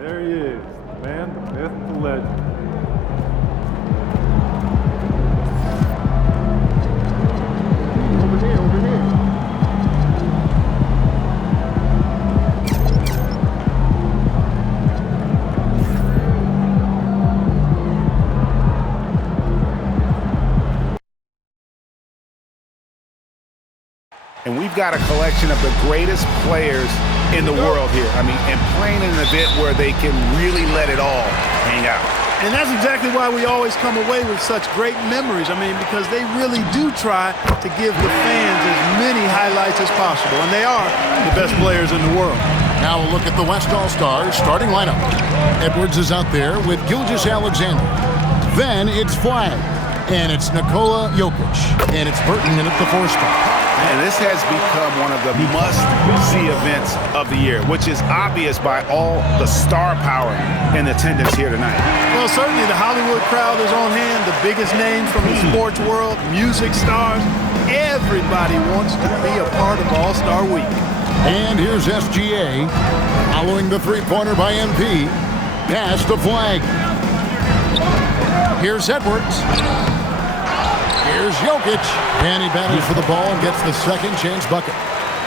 There he is, the man, the myth, the legend. Over here. And we've got a collection of the greatest players in the world here. I mean, and playing in an event where they can really let it all hang out. And that's exactly why we always come away with such great memories. I mean, because they really do try to give the fans as many highlights as possible. And they are the best players in the world. Now a look at the West All-Stars starting lineup. Edwards is out there with Gilgeous-Alexander. Then it's Flag. And it's Nikola Jokic. And it's Burton in at the 4 spot. And this has become one of the must-see events of the year, which is obvious by all the star power in attendance here tonight. Well, certainly the Hollywood crowd is on hand, the biggest names from the sports world, music stars. Everybody wants to be a part of All-Star Week. And here's SGA following the three-pointer by MP. Pass to Flag. Here's Edwards. Here's Jokic, and he battles for the ball and gets the second chance bucket.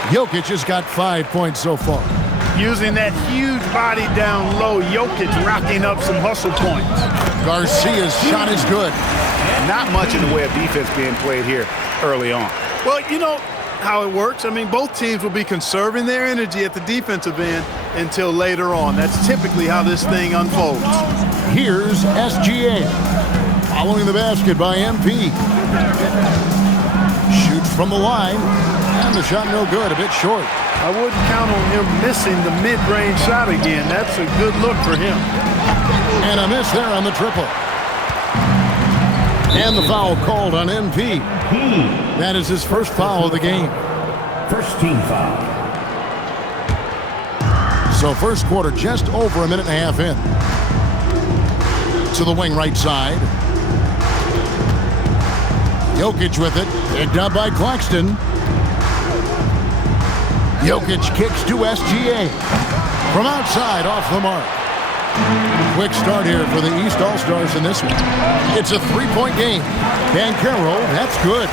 Jokic has got 5 points so far. Using that huge body down low, Jokic racking up some hustle points. Garcia's shot is good. Not much in the way of defense being played here early on. Well, you know how it works. I mean, both teams will be conserving their energy at the defensive end until later on. That's typically how this thing unfolds. Here's SGA. Following the basket by MP. Shoots from the line, and the shot no good, a bit short. I wouldn't count on him missing the mid-range shot again. That's a good look for him. And a miss there on the triple. And the foul called on MP. That is his first foul of the game. First team foul. So first quarter just over a minute and a half in. To the wing right side. Jokic with it, picked up by Claxton. Jokic kicks to SGA. From outside, off the mark. Quick start here for the East All-Stars in this one. It's a three-point game. Banchero, that's good.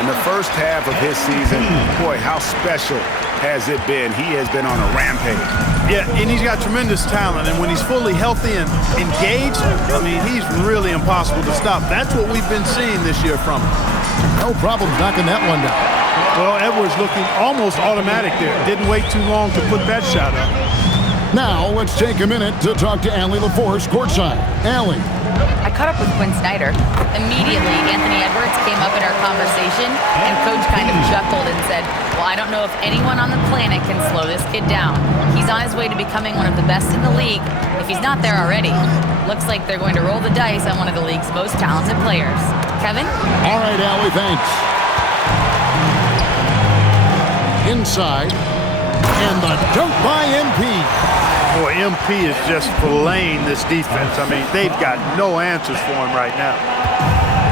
In the first half of his season, boy, how special has it been? He has been on a rampage. Yeah, and he's got tremendous talent, and when he's fully healthy and engaged, I mean, he's really impossible to stop. That's what we've been seeing this year from him. No problem knocking that one down. Well, Edwards looking almost automatic there. Didn't wait too long to put that shot up. Now, let's take a minute to talk to Allie LaForce courtside. Allie. I caught up with Quinn Snyder. Immediately, Anthony Edwards came up in our conversation, and Coach kind of chuckled and said, well, I don't know if anyone on the planet can slow this kid down. He's on his way to becoming one of the best in the league, if he's not there already. Looks like they're going to roll the dice on one of the league's most talented players. Kevin? All right, Allie, thanks. Inside, and the dunk by MP. Boy, MP is just filleting this defense. I mean, they've got no answers for him right now.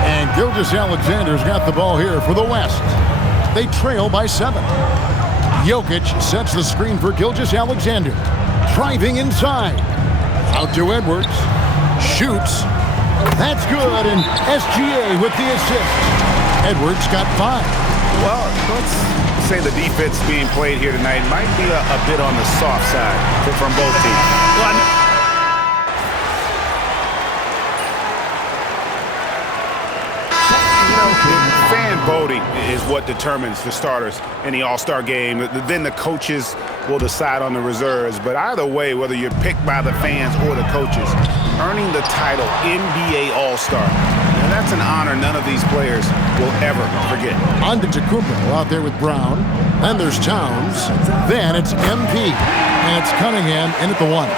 And Gilgeous-Alexander's got the ball here for the West. They trail by 7. Jokic sets the screen for Gilgeous-Alexander. Driving inside. Out to Edwards. Shoots. That's good, and SGA with the assist. Edwards got 5. Well, let's say the defense being played here tonight might be a bit on the soft side from both teams. You know, fan voting is what determines the starters in the All-Star game. Then the coaches will decide on the reserves. But either way, whether you're picked by the fans or the coaches, earning the title NBA All-Star, that's an honor none of these players will ever forget. Antetokounmpo out there with Brown. Then there's Towns. Then it's MP. And it's Cunningham in at the 1.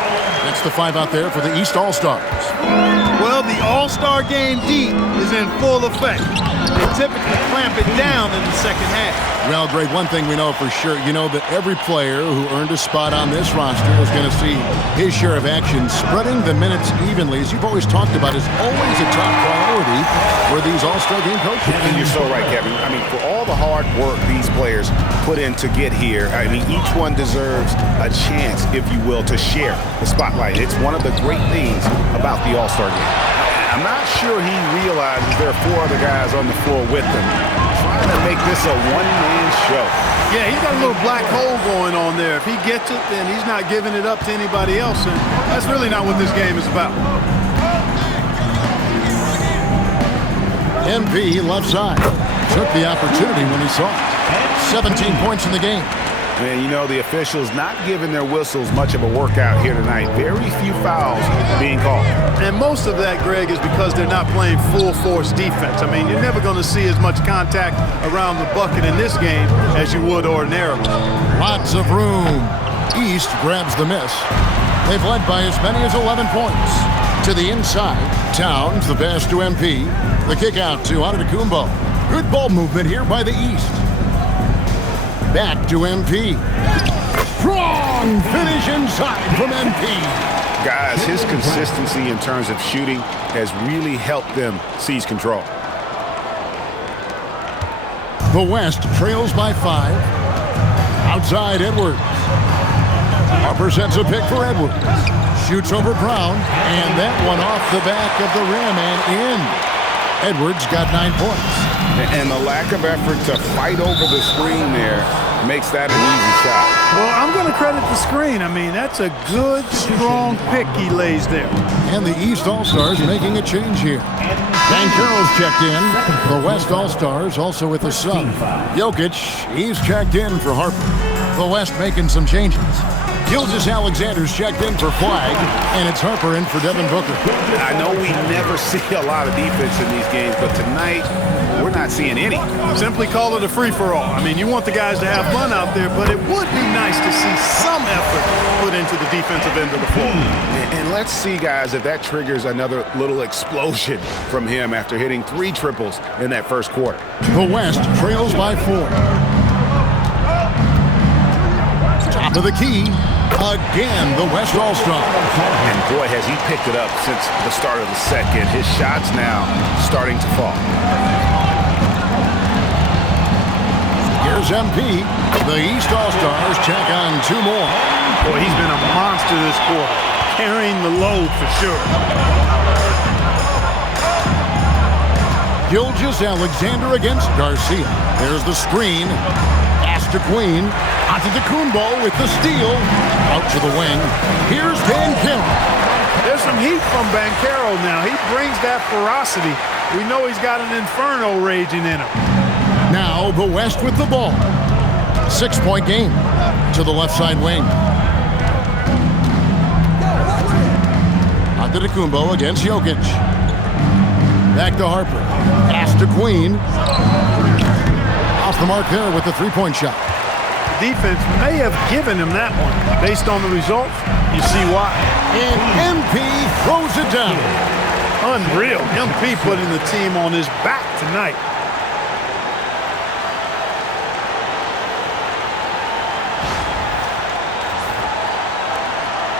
That's the 5 out there for the East All-Stars. Well, the All-Star game deep is in full effect. They typically clamp it down in the second half. Well, Greg, one thing we know for sure, you know that every player who earned a spot on this roster is going to see his share of action. Spreading the minutes evenly, as you've always talked about, is always a top priority for these All-Star game coaches. And you're so right, Kevin. I mean, for all the hard work these players put in to get here, I mean, each one deserves a chance, if you will, to share the spotlight. It's one of the great things about the All-Star game. I'm not sure he realizes there are 4 other guys on the floor with him, trying to make this a one-man show. Yeah, he's got a little black hole going on there. If he gets it, then he's not giving it up to anybody else, and that's really not what this game is about. MP left side took the opportunity when he saw it. 17 points in the game. And, you know, the officials not giving their whistles much of a workout here tonight. Very few fouls being called. And most of that, Greg, is because they're not playing full-force defense. I mean, you're never going to see as much contact around the bucket in this game as you would ordinarily. Lots of room. East grabs the miss. They've led by as many as 11 points. To the inside, Towns, the pass to MP. The kick out to Antetokounmpo. Good ball movement here by the East. Back to MP. Strong finish inside from MP. Guys, his consistency in terms of shooting has really helped them seize control. The West trails by 5. Outside Edwards. Harper sends a pick for Edwards. Shoots over Brown, and that one off the back of the rim and in. Edwards got 9 points. And the lack of effort to fight over the screen there makes that an easy shot. Well, I'm going to credit the screen. I mean, that's a good, strong pick he lays there. And the East All-Stars making a change here. Banchero's checked in. The West All-Stars also with a sub. Jokic, he's checked in for Harper. The West making some changes. Gilgeous-Alexander's checked in for Flag, and it's Harper in for Devin Booker. I know we never see a lot of defense in these games, but tonight we're not seeing any. Simply call it a free-for-all. I mean, you want the guys to have fun out there, but it would be nice to see some effort put into the defensive end of the floor. And let's see, guys, if that triggers another little explosion from him after hitting 3 triples in that first quarter. The West trails by 4. Top of the key. Again, the West All-Star. And boy, has he picked it up since the start of the second. His shots now starting to fall. Here's MP. The East All-Stars check on 2 more. Boy, he's been a monster this quarter, carrying the load for sure. Gilgeous-Alexander against Garcia. There's the screen. Pass to Queen. Antetokounmpo with the steal. Out to the wing. Here's Banchero. There's some heat from Banchero now. He brings that ferocity. We know he's got an inferno raging in him. Now the West with the ball. 6-point game to the left side wing. Antetokounmpo against Jokic. Back to Harper. Pass to Queen. Off the mark there with the 3-point shot. The defense may have given him that one. Based on the results, you see why. And MP throws it down. Unreal. MP putting the team on his back tonight.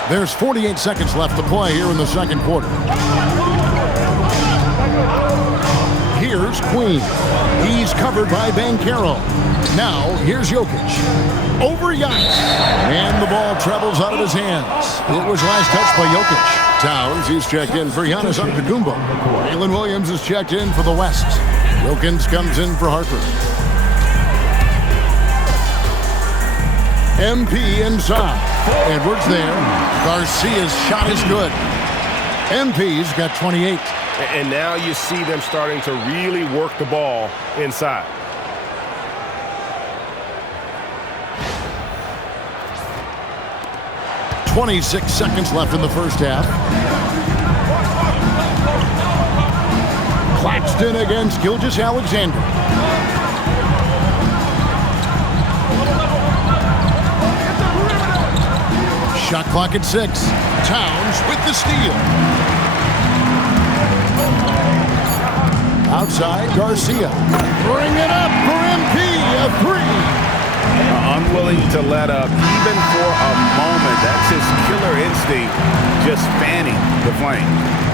There's 48 seconds left to play here in the second quarter. Here's Queen. He's covered by Banchero. Now, here's Jokic. Over Giannis. And the ball travels out of his hands. It was last touched by Jokic. Towns, he's checked in for Giannis Antetokounmpo. Jalen Williams is checked in for the West. Wilkins comes in for Harper. MP inside. Edwards there. Garcia's shot is good. MP's got 28. And now you see them starting to really work the ball inside. .26 seconds left in the first half. Claxton against Gilgeous-Alexander. Shot clock at 6. Towns with the steal. Outside, Garcia. Bring it up for MP. a three. Unwilling to let up even for a moment. That's his killer instinct, just fanning the flame.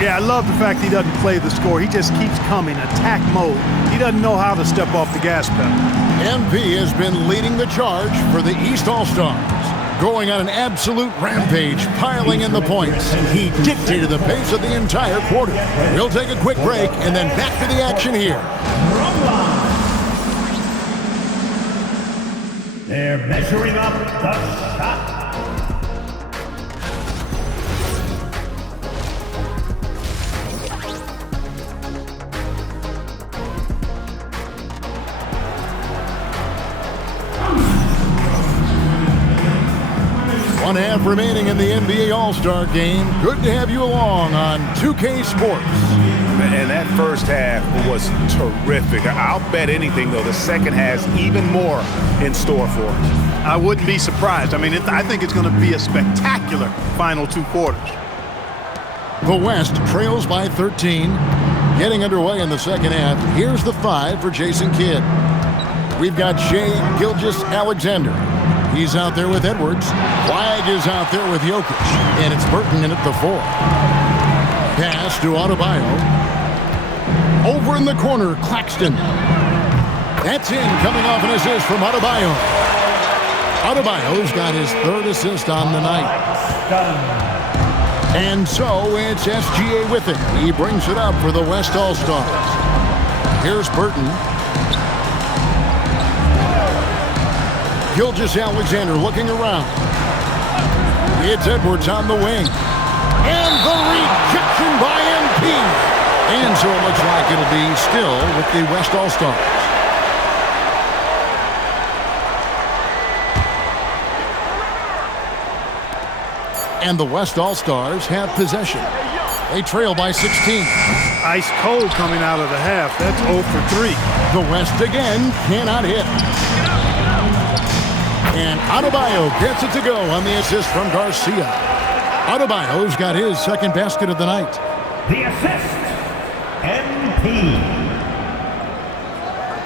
Yeah, I love the fact he doesn't play the score. He just keeps coming, attack mode. He doesn't know how to step off the gas pedal. MP has been leading the charge for the East All-Stars, going on an absolute rampage, piling in the points. He dictated the pace of the entire quarter. We'll take a quick break and then back to the action here. They're measuring up the shot. One half remaining in the NBA All-Star Game. Good to have you along on 2K Sports. And that first half was terrific. I'll bet anything, though, the second has even more in store for us. I wouldn't be surprised. I mean, I think it's going to be a spectacular final two quarters. The West trails by 13. Getting underway in the second half. Here's the 5 for Jason Kidd. We've got Shai Gilgeous-Alexander. He's out there with Edwards. Flagg is out there with Jokic. And it's Burton in at the 4. Pass to Adebayo. Over in the corner, Claxton. That's in, coming off an assist from Adebayo. Adebayo's got his 3rd assist on the night. And so it's SGA with it. He brings it up for the West All-Stars. Here's Burton. Gilgeous-Alexander looking around. It's Edwards on the wing. And the rejection by MP. And so it looks like it'll be still with the West All-Stars. And the West All-Stars have possession. They trail by 16. Ice cold coming out of the half. That's 0 for 3. The West again cannot hit. And Adebayo gets it to go on the assist from Garcia. Adebayo's got his 2nd basket of the night. The assist, MP.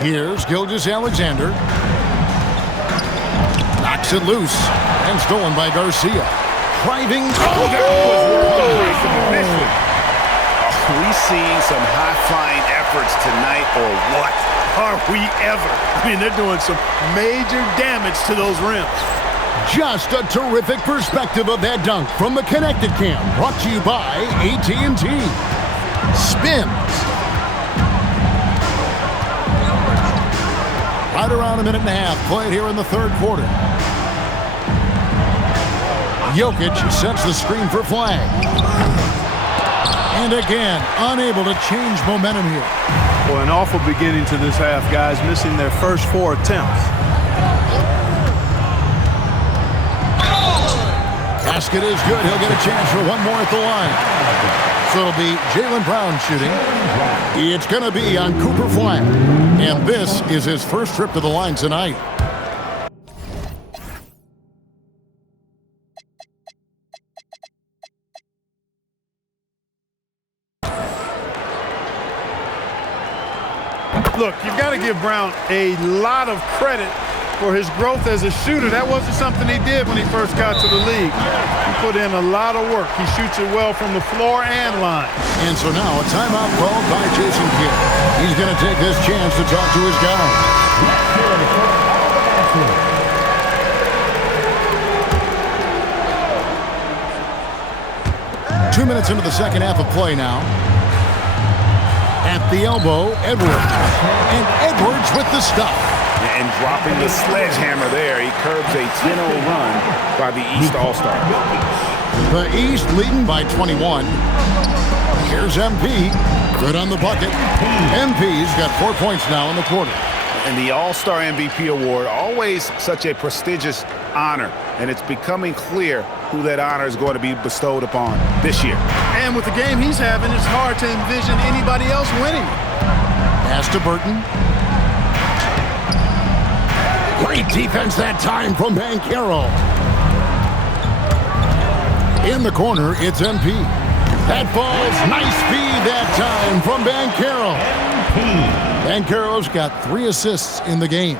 Here's Gilgeous-Alexander. Knocks it loose and stolen by Garcia. Driving. Oh, that was worth the Are we seeing some high-flying efforts tonight or what? Are we ever? I mean, they're doing some major damage to those rims. Just a terrific perspective of that dunk from the Connected Cam, brought to you by AT&T. Spins. Right around a minute and a half played here in the 3rd quarter. Jokic sets the screen for Flagg. And again, unable to change momentum here. Well, an awful beginning to this half, guys, missing their first 4 attempts. Basket is good. He'll get a chance for one more at the line. So it'll be Jaylen Brown shooting. It's going to be on Cooper Flagg. And this is his first trip to the line tonight. Look, you've got to give Brown a lot of credit for his growth as a shooter. That wasn't something he did when he first got to the league. He put in a lot of work. He shoots it well from the floor and line. And so now a timeout called by Jason Kidd. He's going to take this chance to talk to his guys. 2 minutes into the second half of play now. At the elbow, Edwards. And Edwards with the stuff. And dropping the sledgehammer there, he curbs a 10-0 run by the East All-Stars. The East leading by 21. Here's MP. Good on the bucket. MP's got 4 points now in the quarter. And the All-Star MVP award, always such a prestigious honor. And it's becoming clear who that honor is going to be bestowed upon this year. And with the game he's having, it's hard to envision anybody else winning. Pass to Burton. Great defense that time from Banchero. In the corner, it's MP. That falls. Nice feed that time from Banchero. Banchero's got 3 assists in the game.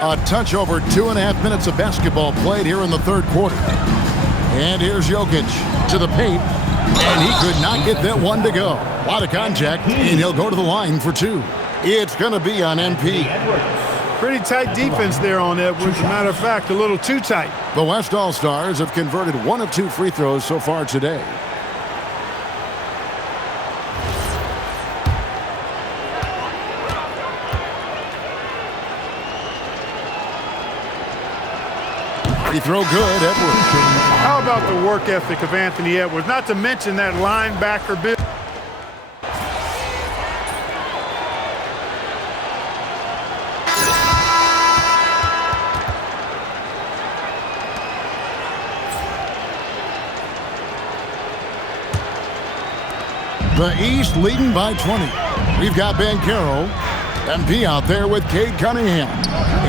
A touch over 2.5 minutes of basketball played here in the third quarter. And here's Jokic to the paint. And he could not get that one to go. A lot of contact, and he'll go to the line for two. It's going to be on MP. Pretty tight defense there on Edwards. As a matter of fact, a little too tight. The West All-Stars have converted 1 of 2 free throws so far today. Free throw good, Edwards. How about the work ethic of Anthony Edwards? Not to mention that linebacker build. The East leading by 20. We've got Banchero, MP out there with Cade Cunningham.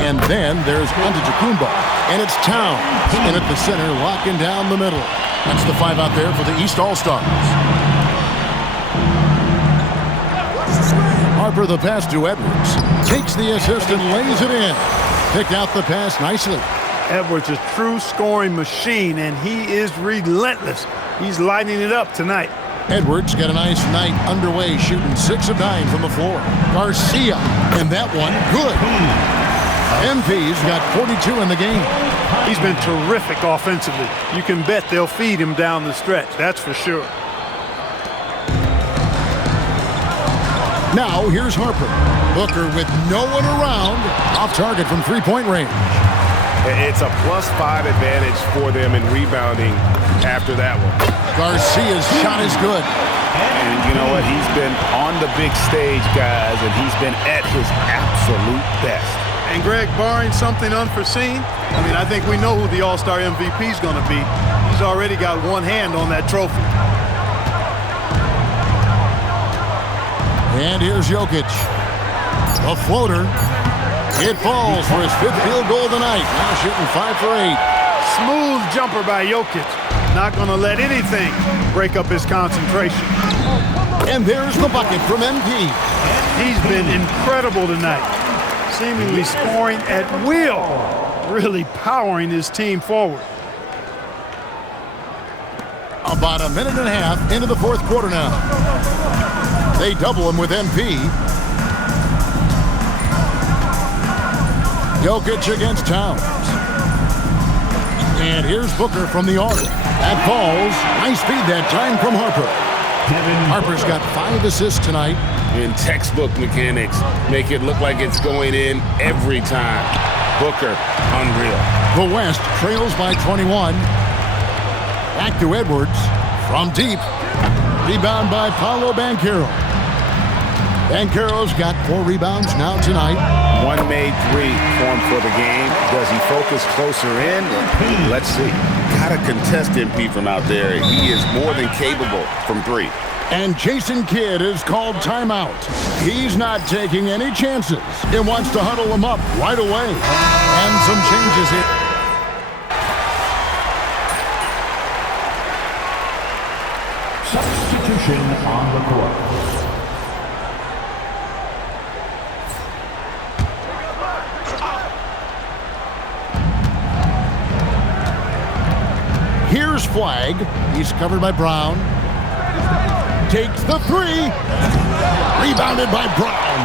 And then there's Antetokounmpo. And it's Towns in at the center, locking down the middle. That's the 5 out there for the East All-Stars. Harper the pass to Edwards. Takes the assist and lays it in. Picked out the pass nicely. Edwards is a true scoring machine, and he is relentless. He's lighting it up tonight. Edwards got a nice night underway, shooting 6 of 9 from the floor. Garcia, and that one, good. MP's got 42 in the game. He's been terrific offensively. You can bet they'll feed him down the stretch, that's for sure. Now here's Harper. Booker with no one around. Off target from three-point range. It's a +5 advantage for them in rebounding after that one. Garcia's shot is good. And you know what? He's been on the big stage, guys, and he's been at his absolute best. And Greg, barring something unforeseen, I think we know who the All-Star MVP is going to be. He's already got one hand on that trophy. And here's Jokic. A floater. It falls for his 5th field goal of the night. Now shooting 5 for 8. Smooth jumper by Jokic. Not going to let anything break up his concentration. And there's the bucket from MP. He's been incredible tonight. Seemingly scoring at will. Really powering his team forward. About a minute and a half into the fourth quarter now. They double him with MP. Jokic against Towns. And here's Booker from the arc. That falls. Nice feed that time from Harper. Harper's got 5 assists tonight. In textbook mechanics, make it look like it's going in every time. Booker, unreal. The West trails by 21. Back to Edwards. From deep. Rebound by Paolo Banchero. Banchero's got 4 rebounds now tonight. 1 made 3 formed for the game. Does he focus closer in? Let's see. Got to contest MP from out there. He is more than capable from 3. And Jason Kidd is called timeout. He's not taking any chances. He wants to huddle him up right away. And some changes here. Substitution on the court. Here's Flag. He's covered by Brown. Takes the 3. Rebounded by Brown.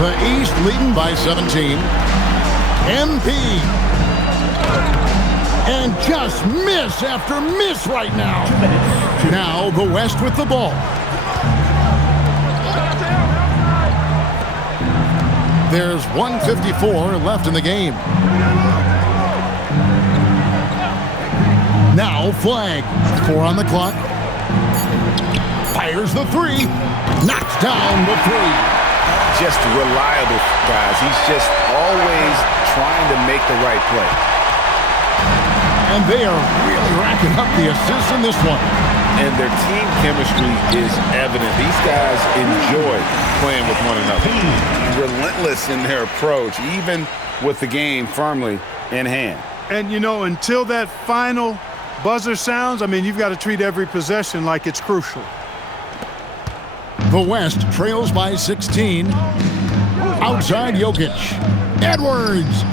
The East leading by 17. MP. And just miss after miss right now. Now the West with the ball. There's 1:54 left in the game. Now Flag. 4 on the clock. Fires the 3. Knocks down the 3. Just reliable, guys. He's just always trying to make the right play. And they are really racking up the assists in this one. And their team chemistry is evident. These guys enjoy playing with one another. Relentless in their approach, even with the game firmly in hand. And, until that final buzzer sounds, you've got to treat every possession like it's crucial. The West trails by 16. Outside Jokic. Edwards.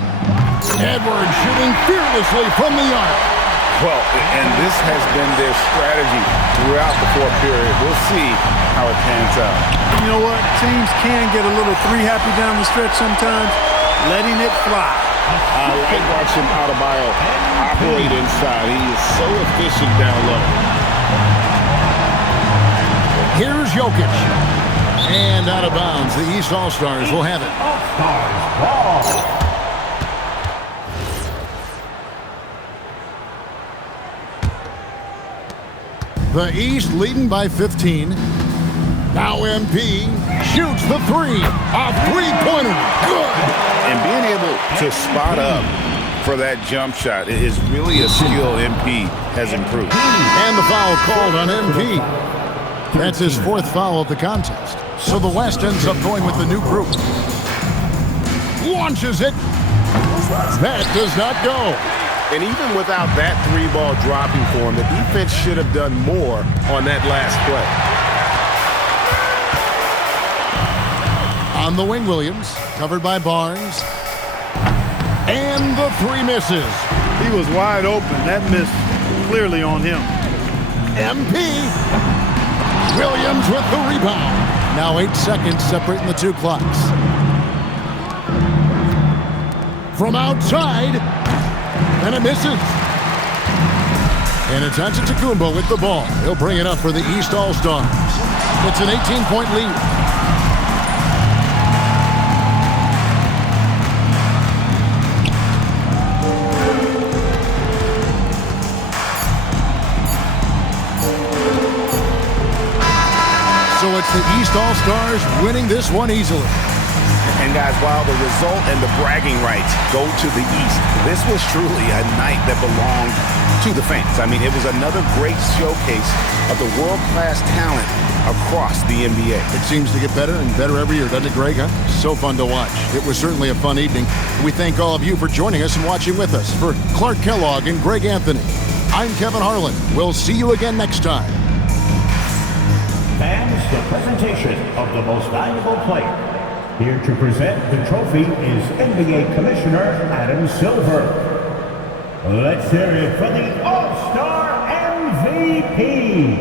Edwards shooting fearlessly from the arc. Well, and this has been their strategy throughout the fourth period. We'll see how it pans out. You know what? Teams can get a little three-happy down the stretch sometimes, letting it fly. I like watching Adebayo operate inside. He is so efficient down low. Here's Jokic. And out of bounds. The East All-Stars will have it. All-Stars ball. The East leading by 15. Now MP shoots the three. A three-pointer. Good. And being able to spot up for that jump shot is really a skill MP has improved. And the foul called on MP. That's his fourth foul of the contest. So the West ends up going with the new group. Launches it. That does not go. And even without that three ball dropping for him, the defense should have done more on that last play. On the wing, Williams, covered by Barnes. And the three misses. He was wide open. That missed clearly on him. MP. Williams with the rebound. Now 8 seconds separating the two clocks. From outside. And it misses. And it's Antetokounmpo with the ball. He'll bring it up for the East All-Stars. It's an 18-point lead. So it's the East All-Stars winning this one easily. And guys, while the result and the bragging rights go to the East, this was truly a night that belonged to the fans. I mean, it was another great showcase of the world-class talent across the NBA. It seems to get better and better every year, doesn't it, Greg? Huh? So fun to watch. It was certainly a fun evening. We thank all of you for joining us and watching with us. For Clark Kellogg and Greg Anthony, I'm Kevin Harlan. We'll see you again next time. Fans, the presentation of the most valuable player. Here to present the trophy is NBA Commissioner Adam Silver. Let's hear it for the All-Star MVP.